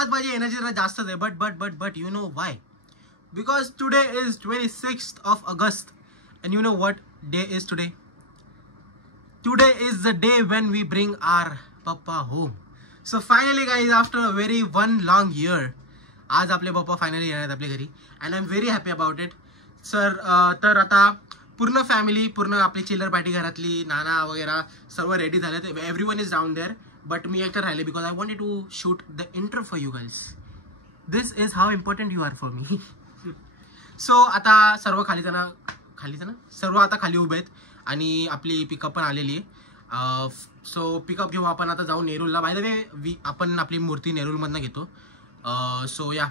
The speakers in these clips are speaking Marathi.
आज माझी एनर्जी जरा जास्तच आहे. But you know Y? Because today is 26th of August and you know what day is today? Today is the day when we bring our papa home. So finally guys, after a very one long year, आज आपले पप्पा फायनली येणार आहेत आपल्या घरी and I am very happy about it sir. तर आता पूर्ण फॅमिली, पूर्ण आपली चिल्लर पार्टी घरातली, नाना वगैरे सर्व रेडी झाले. Everyone is down there but मी एकटं राहिले because I wanted to shoot the intro for you girls. This is how important you are for me. So आता सर्व खाली जाणं सर्व आता खाली उभे आहेत आणि आपली पिकअप पण आलेली आहे. सो पिकअप घेऊ आपण आता, जाऊ नेरूलला. बाय द वे आपण आपली मूर्ती नेरूलमधनं घेतो. सो या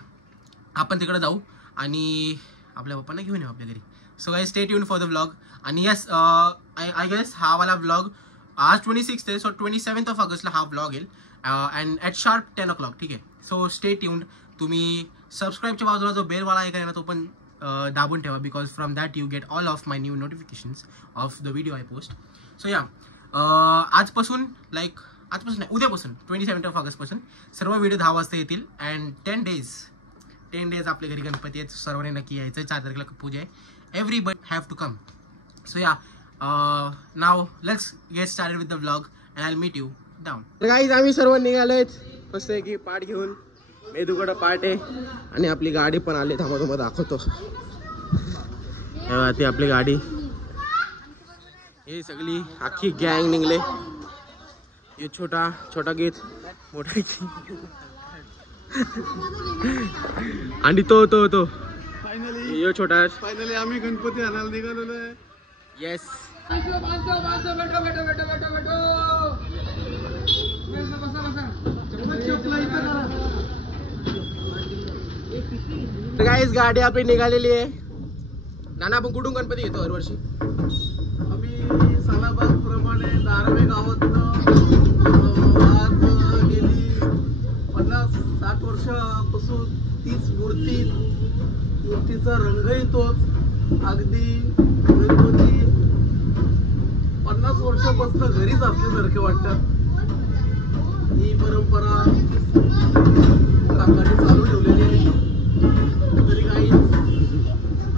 आपण तिकडे जाऊ आणि आपल्या पप्पांना घेऊन येऊ आपल्या घरी. So guys stay tune for the vlog. आणि यस आय गेस हा वाला व्लॉग आज 26th आहे. सो 27th of August हा व्लॉग येईल अँड ॲट शार्प 10 o'clock. ठीक आहे. So stay tune. तुम्ही सबस्क्राईबच्या बाजूला जो बेलवाला आहे का ना तो पण दाबून ठेवा because from that you get all of my new notifications of the video I post. So या आजपासून नाही उद्यापासून 27th of August पासून सर्व व्हिडिओ 10 वाजता येतील अँड 10 days आपल्या घरी गणपती आहेत. सर्वांनी नक्की यायचं. 4 तारखेला पूजा आहे. Everybody have to come. So या now let's get started with the vlog and I will meet you down. तर गाईज आम्ही सर्व निघालोय मस्त की पाठ घेऊन. मेदूकडं पाठ आहे आणि आपली गाडी पण आली. थांबा तुम्हाला दाखवतो. ती आपली गाडी, हे सगळी अख्खी गँग निघले. ये छोटा गीत, मोठा गीत आणि तो फायनली यो छोटा. फायनली आम्ही गणपती आणायला निघालेलो आहे. येस. गाईज गाडी आपली निघालेली आहे. नाना आपण कुठून गणपती घेतो हरवर्षी? आम्ही सालाबाद प्रमाणे धारावे गावातनं आज गेली 50-60 वर्षापासून तीच मूर्तीचा रंगही तोच. अगदी गणपती 50 वर्षापासून घरीच असल्यासारखे वाटतात. ही परंपरा काकाने चालू ठेवलेली आहे. तरी काही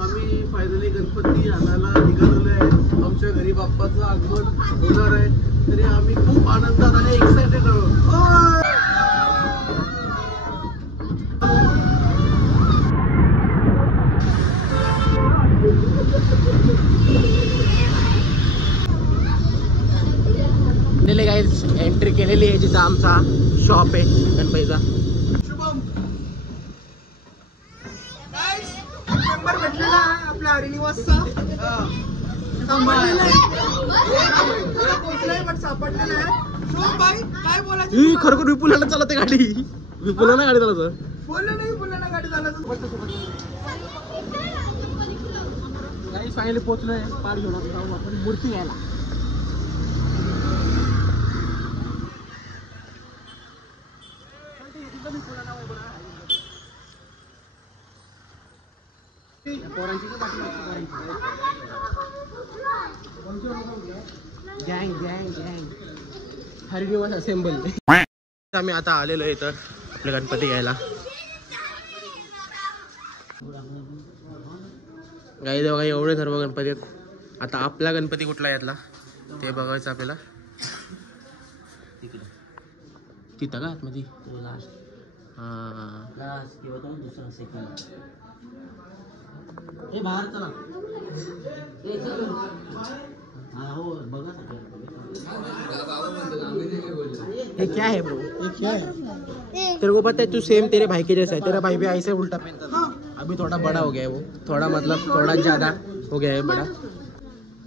आम्ही फायनली गणपती आणायला निघालेलो आहे. आमच्या घरी बाप्पाचं आगमन होणार आहे. तरी आम्ही खूप आनंदात आणि एक्सायटेड आहोत. गाईज एंट्री केलेली आहे जिथं आमचा शॉप आहे गणपतीचा. नंबर भेटलेला आहे आपल्या हरिनिवासचा. सापडलेला आहे. खरोखर विपुलाना चालवते गाडी. विपुलाना गाडी चालवत. विपुलाना गाडी चालवत. फायनली पोहोचलोय. पार घेऊन जाऊ आपण मूर्ती घ्यायला. गँग हरिनिवास असेंबल. आम्ही आता आलेलो आहे तर आपले गणपती घ्यायला. गाई बघा एवढे सर्व गणपती आहेत. आता आपला गणपती कुठला यातला ते बघायचं आपल्याला. तिथं का आतमध्ये? ये क्या है ब्रो? ये क्या है? तेरे को पता है तू सेम तेरे भाई के जैसा है. तेरा भाई भी ऐसे उल्टा पहनता था. अभी थोड़ा बड़ा हो गया है वो. थोड़ा मतलब थोड़ा ज़्यादा हो गया है बड़ा.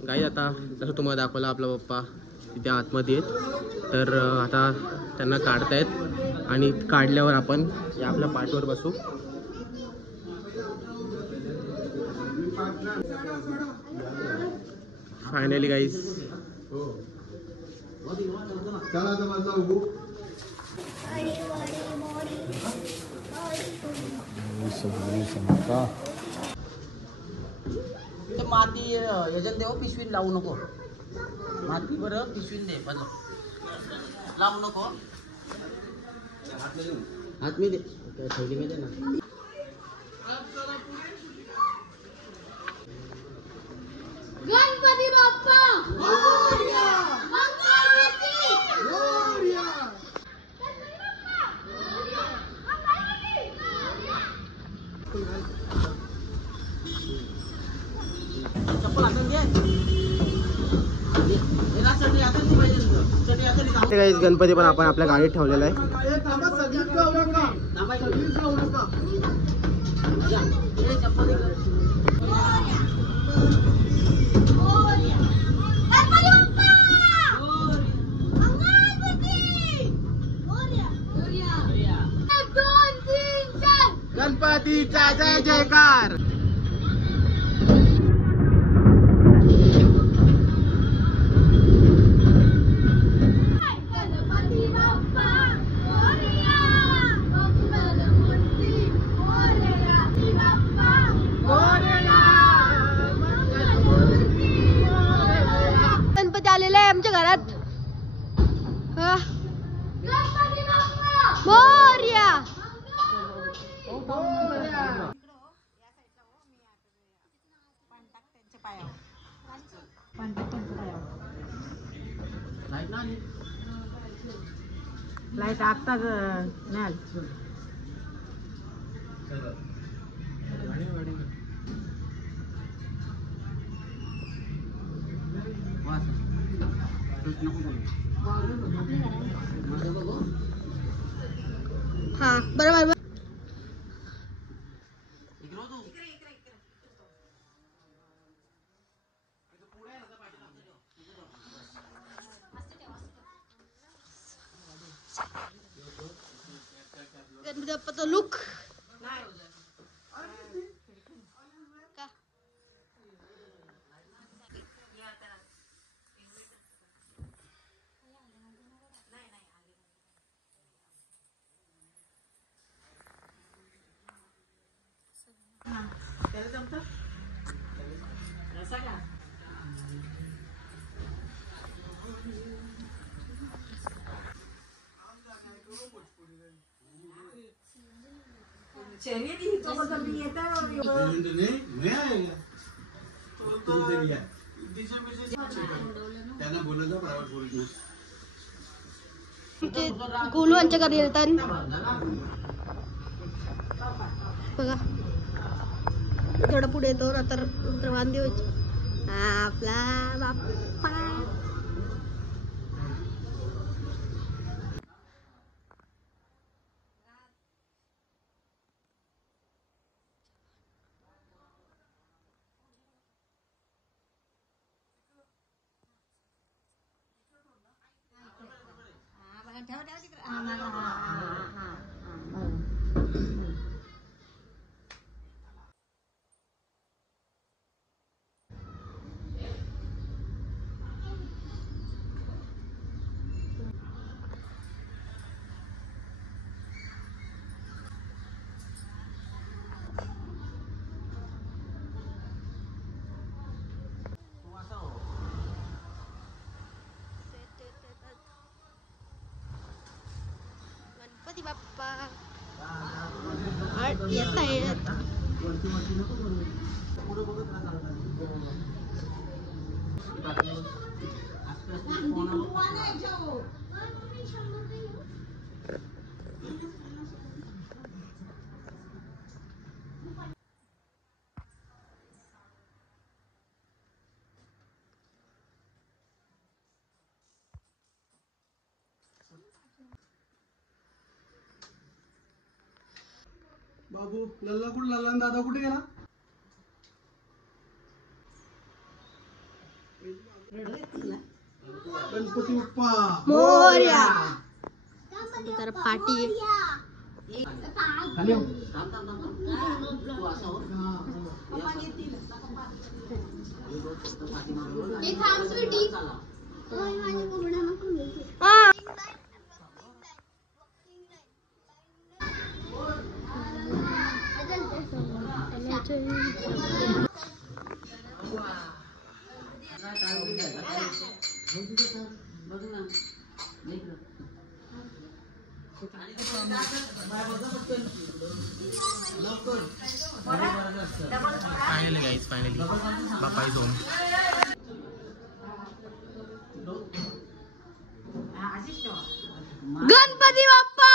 गाई आता जसं तुम्हाला दाखवलं आपला पप्पा तिथे आतमध्ये आहेत. तर आता त्यांना काढतायत आणि काढल्यावर आपण या आपल्या पाठवर बसू. फायनली गाईज माती याच्यात देव पिशवीत लावू नको. माती बरं पिशवीत दे. लावू नको. हात मी दे ठेवली मी दे ना. गणपती बाप्पा मोरया. मंगलमूर्ती मोरया. गणपती बाप्पा मोरया. मंगलमूर्ती मोरया. चप्पल हातात घे. गणपती पण आपण आपल्या गाडीत ठेवलेला आहे. गणपतीचा जय जयकार. गणपती आलेला आहे आमच्या घरात. मोरया. लाईट आत्ता नाही आली. हा बरोबर. गणपती बाप्पाचा लुक गोलू यांच्या घरी येतात बघा. थोडा पुढे येतो तर वांदे व्हायचे. आपला बाप्पा गणपती बाप्पा येत आहेत. बाबू लल्ला कुठे लल्ला आणि दादा कुठे गेला? गणपती बाप्पा मोरया. तर पाटी खाली हो. Finally guys, finally Bappa is home. Ganpati Bappa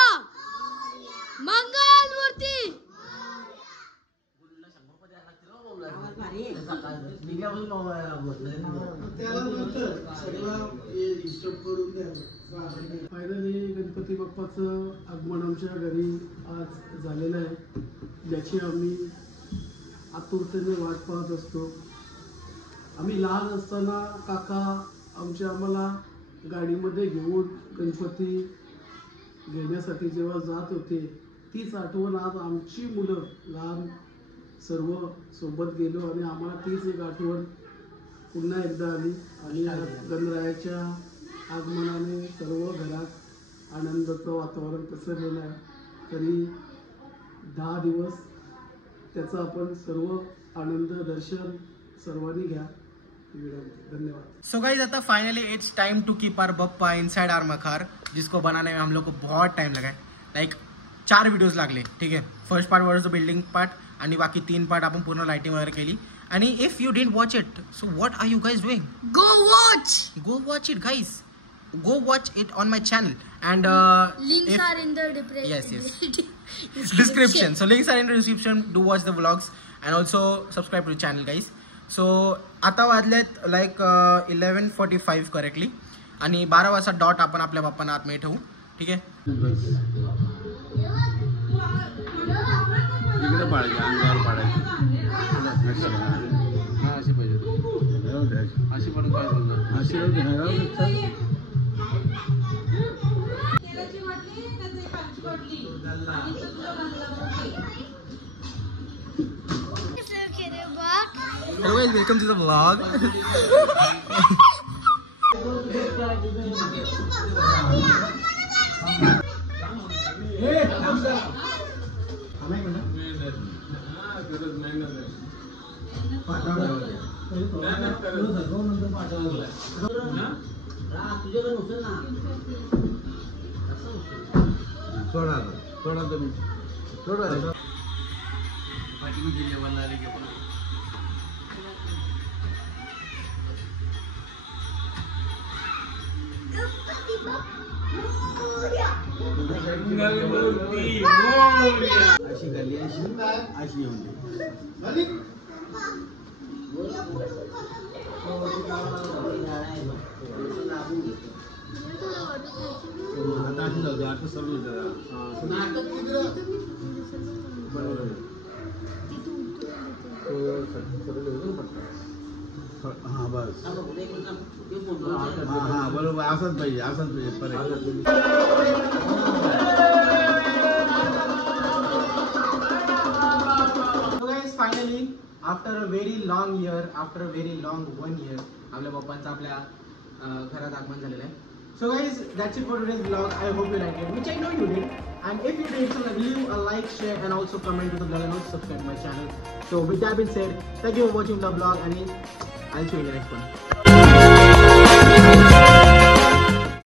मंगल मूर्ती. फायनली गणपती बाप्पाचं आगमन आमच्या घरी आज झालेलं आहे, ज्याची आम्ही आतुरतेने वाट पाहत असतो. आम्ही लहान असताना काका आम्हाला गाडीमध्ये घेऊन गणपती घेण्यासाठी जेव्हा जात होते, तीच आठवण आज आमची मुलं लहान सर्व सोबत गेलो आणि आम्हाला तीच एक आठवण पुन्हा एकदा आली. आणि गणरायाच्या आगमनाने सर्व घरात आनंदाचं वातावरण पसरलेलं आहे. तरी 10 दिवस त्याचा आपण सर्व आनंद दर्शन सर्वांनी घ्या. धन्यवाद. So guys, आता finally it's time to keep our Bappa inside our makhar, जिसको बनाने में हम लोग को बहुत टाइम लगा है. लाइक 4 वीडियोज लागले. ठीक आहे. First part was the building part आणि बाकी 3 पार्ट आपण पूर्ण लाइटिंग वगैरे केली. आणि if you didn't watch it, so what are you guys doing? Go watch. It guys. Go watch it on my channel and Links if- are in the description. Yes. description. So links are in the description. Do watch the vlogs and also subscribe to the channel guys. So आता वाजलेत लाईक 11:45 करेक्टली आणि 12 वाजता डॉट आपण आपल्या बाप्पांना आतमध्ये ठेवू. ठीक आहे. इकडे पाडायचे, अंगावर पाडायचे. हा अशी पाहिजे, अशी पडून काय बोलणार, अशी Hello guys, welcome to the vlog. थोडा तुम्ही थोडा अशी गल्ली अशी येऊन आता अशी जाऊ दे. आता सर्व हा बस हा बरोबर असंच पाहिजे पर्यंत. Finally, after a very long year, after a very long 1 year, आपल्या बाप्पांचं आपल्या घरात आगमन झालेलं आहे. So guys, that's it for today's vlog. I hope you liked it, which I know you did. And if you did, so leave a like, share, and also comment to the vlog and also subscribe to my channel. So with that being said, thank you for watching the vlog, and I'll see you in the next one.